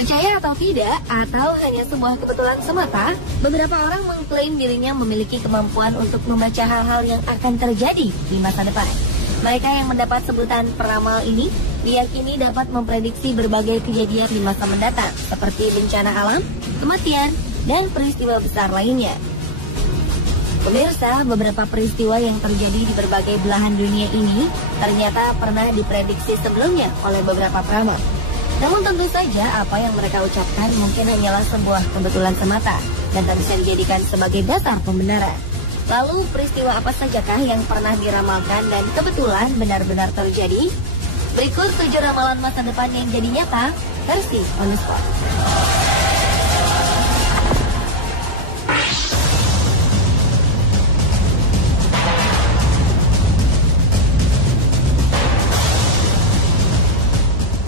Percaya atau tidak, atau hanya sebuah kebetulan semata, beberapa orang mengklaim dirinya memiliki kemampuan untuk membaca hal-hal yang akan terjadi di masa depan. Mereka yang mendapat sebutan peramal ini diyakini dapat memprediksi berbagai kejadian di masa mendatang, seperti bencana alam, kematian, dan peristiwa besar lainnya. Pemirsa, beberapa peristiwa yang terjadi di berbagai belahan dunia ini ternyata pernah diprediksi sebelumnya oleh beberapa peramal. Namun tentu saja apa yang mereka ucapkan mungkin hanyalah sebuah kebetulan semata dan tak bisa dijadikan sebagai dasar pembenaran. Lalu peristiwa apa sajakah yang pernah diramalkan dan kebetulan benar-benar terjadi? Berikut 7 ramalan masa depan yang jadi nyata versi On The Spot.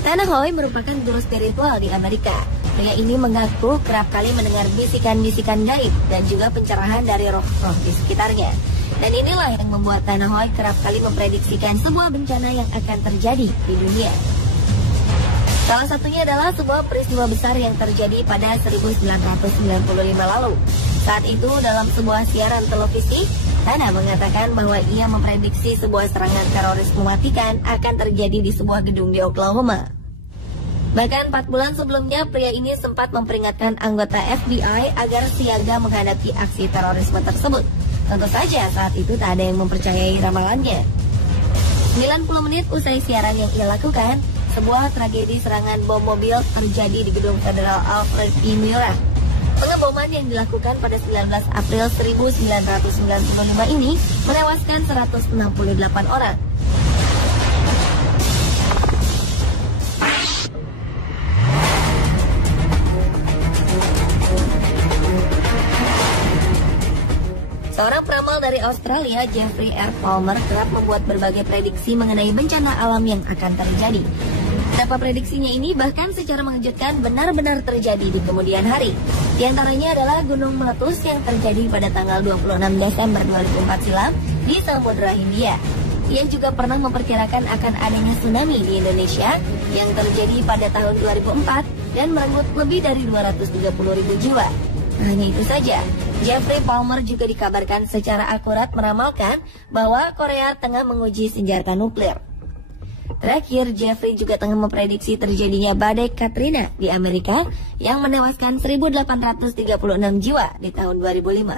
Tanahoy merupakan guru spiritual di Amerika. Pria ini mengaku kerap kali mendengar bisikan-bisikan gaib dan juga pencerahan dari roh-roh di sekitarnya. Dan inilah yang membuat Tanahoy kerap kali memprediksikan sebuah bencana yang akan terjadi di dunia. Salah satunya adalah sebuah peristiwa besar yang terjadi pada 1995 lalu. Saat itu dalam sebuah siaran televisi, Tana mengatakan bahwa ia memprediksi sebuah serangan teroris mematikan akan terjadi di sebuah gedung di Oklahoma. Bahkan 4 bulan sebelumnya, pria ini sempat memperingatkan anggota FBI agar siaga menghadapi aksi terorisme tersebut. Tentu saja saat itu tak ada yang mempercayai ramalannya. 90 menit usai siaran yang ia lakukan, sebuah tragedi serangan bom mobil terjadi di gedung Federal Alfred P. Murrah. Pengeboman yang dilakukan pada 19 April 1995 ini menewaskan 168 orang. Seorang peramal dari Australia, Jeffrey R. Palmer, kerap membuat berbagai prediksi mengenai bencana alam yang akan terjadi. Beberapa prediksinya ini bahkan secara mengejutkan benar-benar terjadi di kemudian hari. Di antaranya adalah gunung meletus yang terjadi pada tanggal 26 Desember 2004 silam di Samudra Hindia. Ia juga pernah memperkirakan akan adanya tsunami di Indonesia yang terjadi pada tahun 2004 dan merenggut lebih dari 230.000 jiwa. Hanya itu saja, Jeffrey Palmer juga dikabarkan secara akurat meramalkan bahwa Korea tengah menguji senjata nuklir. Terakhir, Jeffrey juga tengah memprediksi terjadinya badai Katrina di Amerika yang menewaskan 1.836 jiwa di tahun 2005.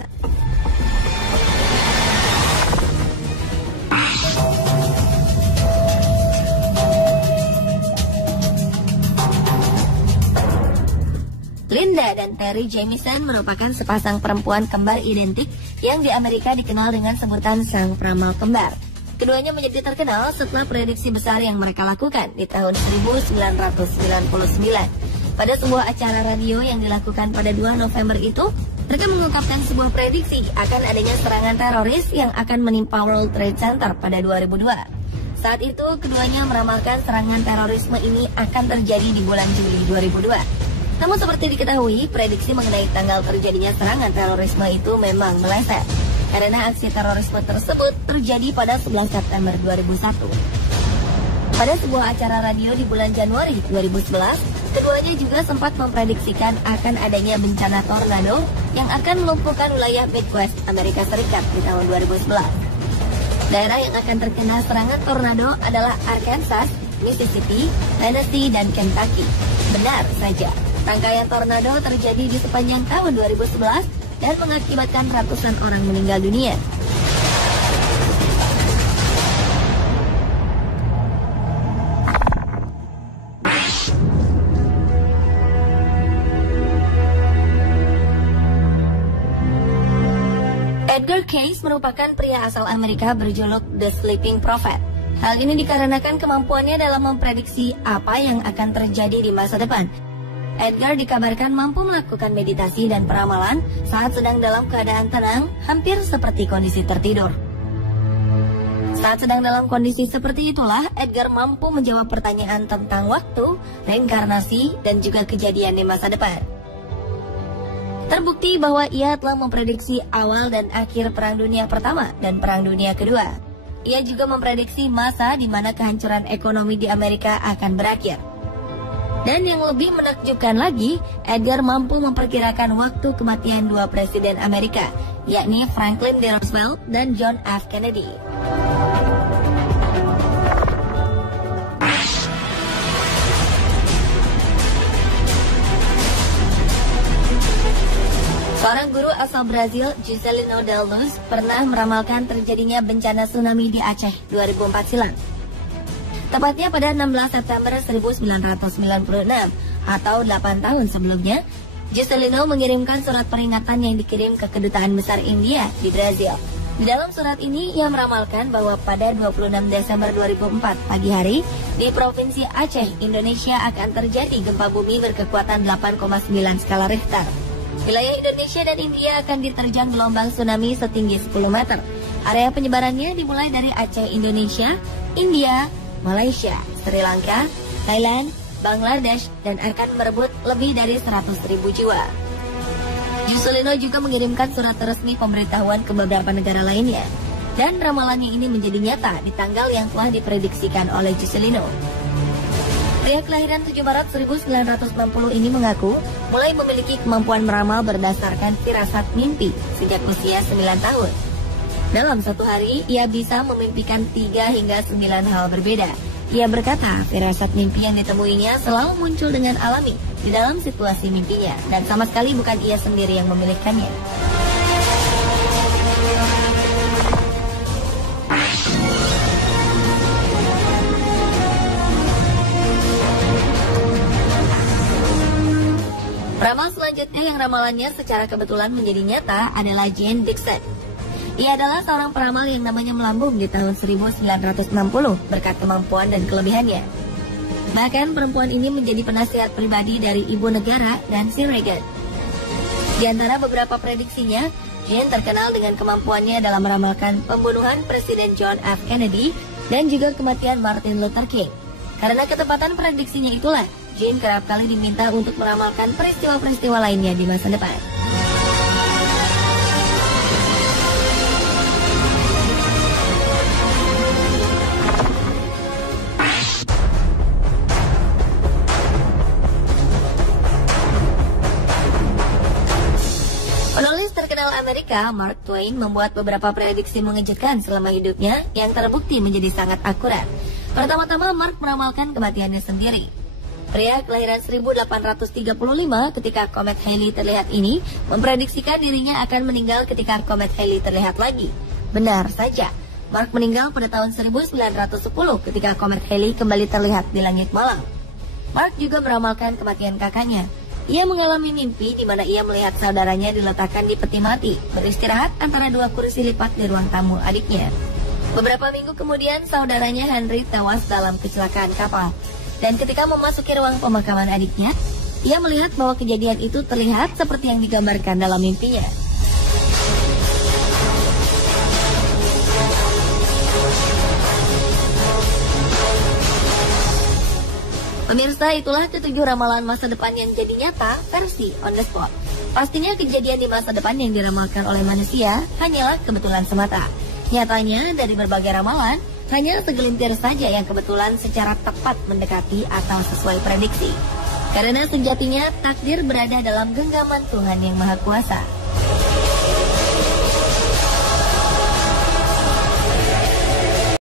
Linda dan Terry Jamison merupakan sepasang perempuan kembar identik yang di Amerika dikenal dengan sebutan sang peramal kembar. Keduanya menjadi terkenal setelah prediksi besar yang mereka lakukan di tahun 1999. Pada sebuah acara radio yang dilakukan pada 2 November itu, mereka mengungkapkan sebuah prediksi akan adanya serangan teroris yang akan menimpa World Trade Center pada 2002. Saat itu, keduanya meramalkan serangan terorisme ini akan terjadi di bulan Juli 2002. Namun seperti diketahui, prediksi mengenai tanggal terjadinya serangan terorisme itu memang meleset, karena aksi terorisme tersebut terjadi pada 11 September 2001. Pada sebuah acara radio di bulan Januari 2011, keduanya juga sempat memprediksikan akan adanya bencana tornado yang akan melumpuhkan wilayah Midwest Amerika Serikat di tahun 2011. Daerah yang akan terkena serangan tornado adalah Arkansas, Mississippi, Tennessee, dan Kentucky. Benar saja, rangkaian tornado terjadi di sepanjang tahun 2011 dan mengakibatkan ratusan orang meninggal dunia. Edgar Cayce merupakan pria asal Amerika berjuluk The Sleeping Prophet. Hal ini dikarenakan kemampuannya dalam memprediksi apa yang akan terjadi di masa depan. Edgar dikabarkan mampu melakukan meditasi dan peramalan saat sedang dalam keadaan tenang, hampir seperti kondisi tertidur. Saat sedang dalam kondisi seperti itulah, Edgar mampu menjawab pertanyaan tentang waktu, reinkarnasi, dan juga kejadian di masa depan. Terbukti bahwa ia telah memprediksi awal dan akhir Perang Dunia Pertama dan Perang Dunia Kedua. Ia juga memprediksi masa di mana kehancuran ekonomi di Amerika akan berakhir. Dan yang lebih menakjubkan lagi, Edgar mampu memperkirakan waktu kematian dua presiden Amerika, yakni Franklin D. Roosevelt dan John F. Kennedy. Seorang guru asal Brazil, Juscelino Del Luz, pernah meramalkan terjadinya bencana tsunami di Aceh 2004 silam. Tepatnya pada 16 September 1996 atau 8 tahun sebelumnya, Juscelino mengirimkan surat peringatan yang dikirim ke Kedutaan Besar India di Brazil. Di dalam surat ini, ia meramalkan bahwa pada 26 Desember 2004 pagi hari, di Provinsi Aceh, Indonesia akan terjadi gempa bumi berkekuatan 8,9 skala Richter. Wilayah Indonesia dan India akan diterjang gelombang tsunami setinggi 10 meter. Area penyebarannya dimulai dari Aceh, Indonesia, India, Malaysia, Sri Lanka, Thailand, Bangladesh, dan akan merebut lebih dari 100.000 jiwa. Juscelino juga mengirimkan surat resmi pemberitahuan ke beberapa negara lainnya. Dan ramalannya ini menjadi nyata di tanggal yang telah diprediksikan oleh Juscelino. Pria kelahiran 7 Maret 1960 ini mengaku mulai memiliki kemampuan meramal berdasarkan firasat mimpi sejak usia 9 tahun. Dalam satu hari, ia bisa memimpikan 3 hingga 9 hal berbeda. Ia berkata, firasat mimpi yang ditemuinya selalu muncul dengan alami di dalam situasi mimpinya, dan sama sekali bukan ia sendiri yang memilikannya. Ramal selanjutnya yang ramalannya secara kebetulan menjadi nyata adalah Jane Dixon. Ia adalah seorang peramal yang namanya melambung di tahun 1960 berkat kemampuan dan kelebihannya. Bahkan perempuan ini menjadi penasihat pribadi dari ibu negara Nancy Reagan. Di antara beberapa prediksinya, Jane terkenal dengan kemampuannya dalam meramalkan pembunuhan Presiden John F. Kennedy dan juga kematian Martin Luther King. Karena ketepatan prediksinya itulah, Jane kerap kali diminta untuk meramalkan peristiwa-peristiwa lainnya di masa depan. Penulis terkenal Amerika, Mark Twain, membuat beberapa prediksi mengejutkan selama hidupnya yang terbukti menjadi sangat akurat. Pertama-tama, Mark meramalkan kematiannya sendiri. Pria kelahiran 1835 ketika komet Halley terlihat ini memprediksikan dirinya akan meninggal ketika komet Halley terlihat lagi. Benar saja, Mark meninggal pada tahun 1910 ketika komet Halley kembali terlihat di langit malam. Mark juga meramalkan kematian kakaknya. Ia mengalami mimpi di mana ia melihat saudaranya diletakkan di peti mati, beristirahat antara dua kursi lipat di ruang tamu adiknya. Beberapa minggu kemudian, saudaranya Henry tewas dalam kecelakaan kapal. Dan ketika memasuki ruang pemakaman adiknya, ia melihat bahwa kejadian itu terlihat seperti yang digambarkan dalam mimpinya. Pemirsa, itulah ketujuh ramalan masa depan yang jadi nyata versi on the spot. Pastinya kejadian di masa depan yang diramalkan oleh manusia hanyalah kebetulan semata. Nyatanya, dari berbagai ramalan, hanya segelintir saja yang kebetulan secara tepat mendekati atau sesuai prediksi. Karena sejatinya takdir berada dalam genggaman Tuhan Yang Maha Kuasa.